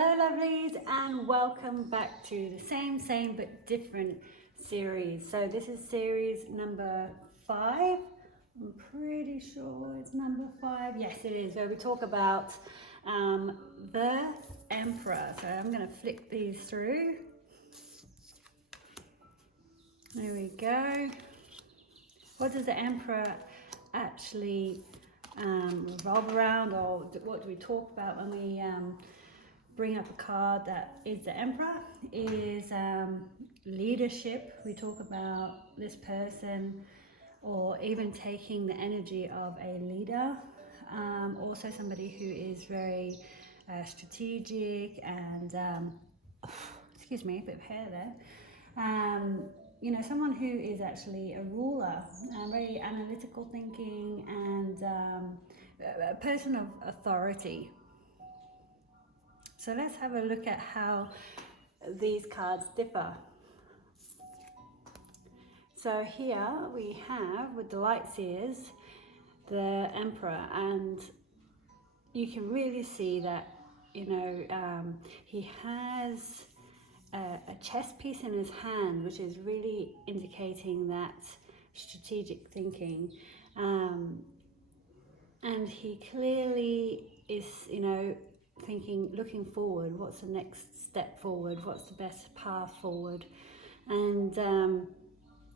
Hello lovelies, and welcome back to the same but different series. So this is series number 5. I'm pretty sure it's number 5. Yes it is, where we talk about the Emperor. So I'm going to flick these through. There we go. What does the Emperor actually revolve around, or what do we talk about when we bring up a card that is the Emperor? Is leadership. We talk about this person, or even taking the energy of a leader. Also somebody who is very strategic and excuse me, a bit of hair there. You know, someone who is actually a ruler, very analytical thinking, and a person of authority. So let's have a look at how these cards differ. So here we have, with the light seers, the Emperor, and you can really see that, you know, he has a chess piece in his hand, which is really indicating that strategic thinking. And he clearly is, you know, thinking, looking forward, what's the next step forward, what's the best path forward. And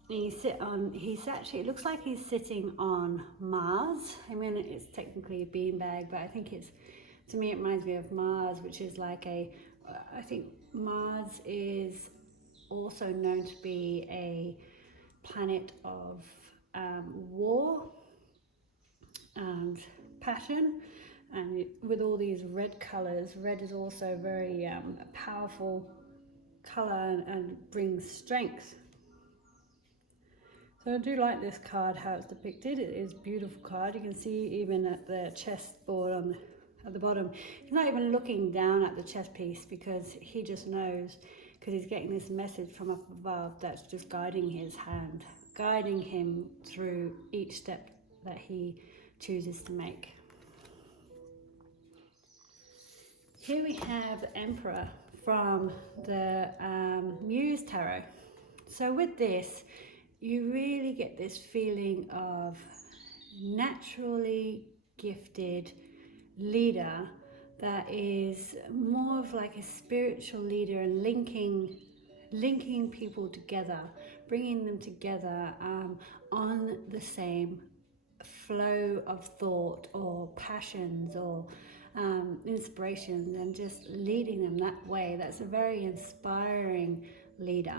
he's actually, it looks like he's sitting on Mars. I mean, it's technically a beanbag, but I think it's, to me it reminds me of Mars, which is like a, I think Mars is also known to be a planet of war and passion. And with all these red colors, red is also very a powerful color and brings strength. So I do like this card, how it's depicted. It is a beautiful card. You can see even at the chessboard at the bottom, he's not even looking down at the chess piece, because he just knows, because he's getting this message from up above that's just guiding his hand, guiding him through each step that he chooses to make. Here we have the Emperor from the Muse Tarot. So with this, you really get this feeling of naturally gifted leader that is more of like a spiritual leader, and linking people together, bringing them together on the same flow of thought or passions or inspirations, and just leading them that way. That's a very inspiring leader,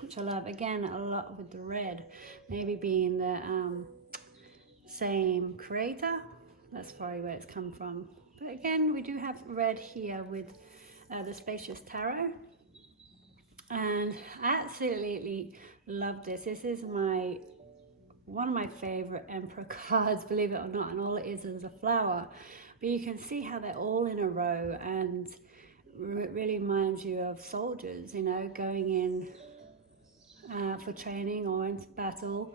which I love. Again, a lot with the red, maybe being the same creator. That's probably where it's come from. But again, we do have red here with the Spacious Tarot, and I absolutely love this. This is one of my favorite Emperor cards, believe it or not, and all it is a flower. But you can see how they're all in a row, and it really reminds you of soldiers, you know, going in for training or into battle.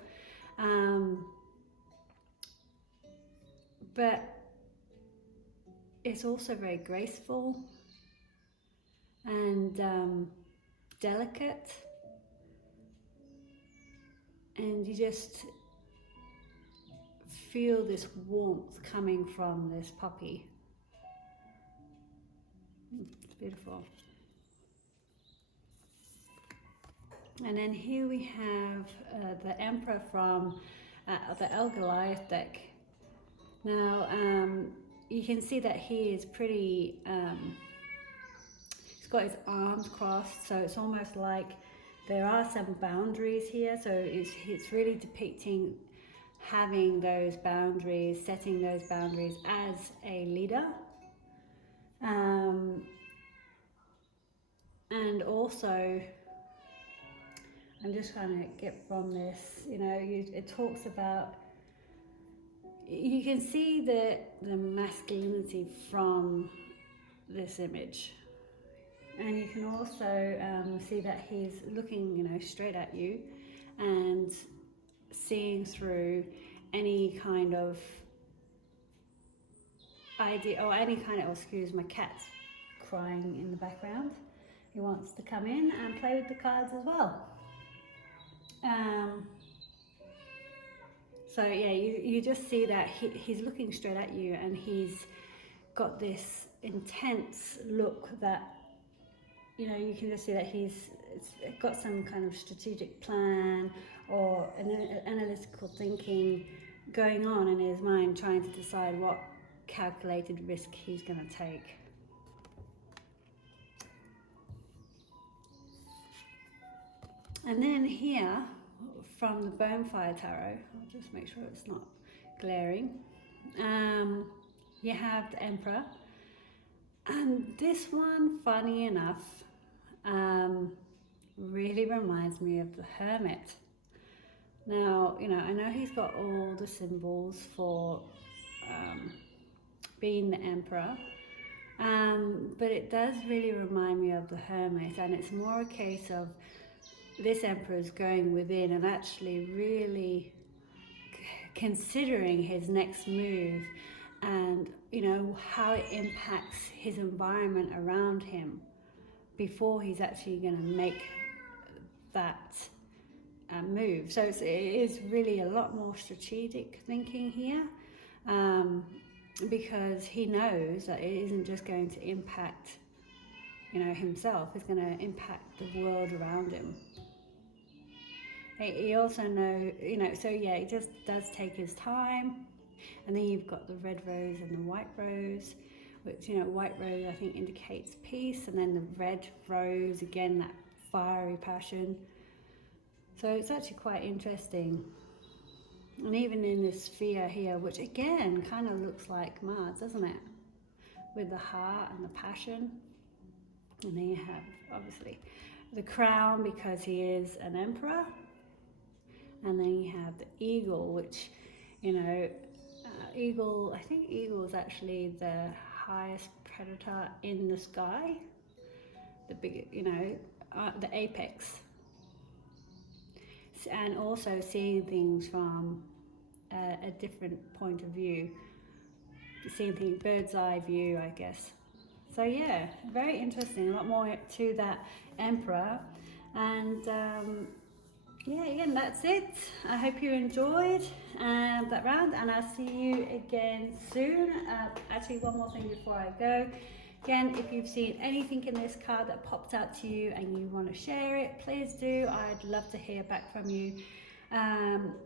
But it's also very graceful and delicate, and you just feel this warmth coming from this puppy. It's beautiful. And then here we have the Emperor from the Goliath deck. Now you can see that he is pretty, he's got his arms crossed, so it's almost like there are some boundaries here. So it's really depicting having those boundaries, setting those boundaries as a leader. And also, I'm just trying to get from this, you know, it talks about, you can see the masculinity from this image. And you can also see that he's looking, you know, straight at you and seeing through any kind of idea, or any kind of, oh, excuse my cat's crying in the background. He wants to come in and play with the cards as well. So yeah, you just see that he's looking straight at you, and he's got this intense look that, you know, you can just see that he's got some kind of strategic plan or analytical thinking going on in his mind, trying to decide what calculated risk he's going to take. And then here, from the Bonefire Tarot, I'll just make sure it's not glaring, you have the Emperor, and this one, funny enough, really reminds me of the Hermit. Now, you know, I know he's got all the symbols for being the Emperor, but it does really remind me of the Hermit, and it's more a case of this Emperor is going within and actually really considering his next move, and, you know, how it impacts his environment around him before he's actually going to make that move. So it is really a lot more strategic thinking here, because he knows that it isn't just going to impact, you know, himself, it's going to impact the world around him. He also knows, you know, so yeah, it just does take his time. And then you've got the red rose and the white rose, which, you know, white rose I think indicates peace, and then the red rose, again, that fiery passion. So it's actually quite interesting. And even in this sphere here, which again kind of looks like Mars, doesn't it? With the heart and the passion. And then you have, obviously, the crown, because he is an emperor. And then you have the eagle, which, you know, eagle, I think eagle is actually the highest predator in the sky. The big, you know, the apex. And also seeing things from a different point of view. Seeing things, bird's eye view, I guess. So yeah, very interesting. A lot more to that emperor. And yeah, again, that's it. I hope you enjoyed that round, and I'll see you again soon. Actually, one more thing before I go. Again, if you've seen anything in this card that popped out to you and you want to share it, please do. I'd love to hear back from you.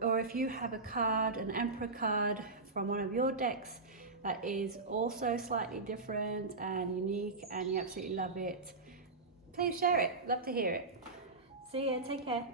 Or if you have a card, an Emperor card from one of your decks that is also slightly different and unique and you absolutely love it, please share it. Love to hear it. See ya. Take care.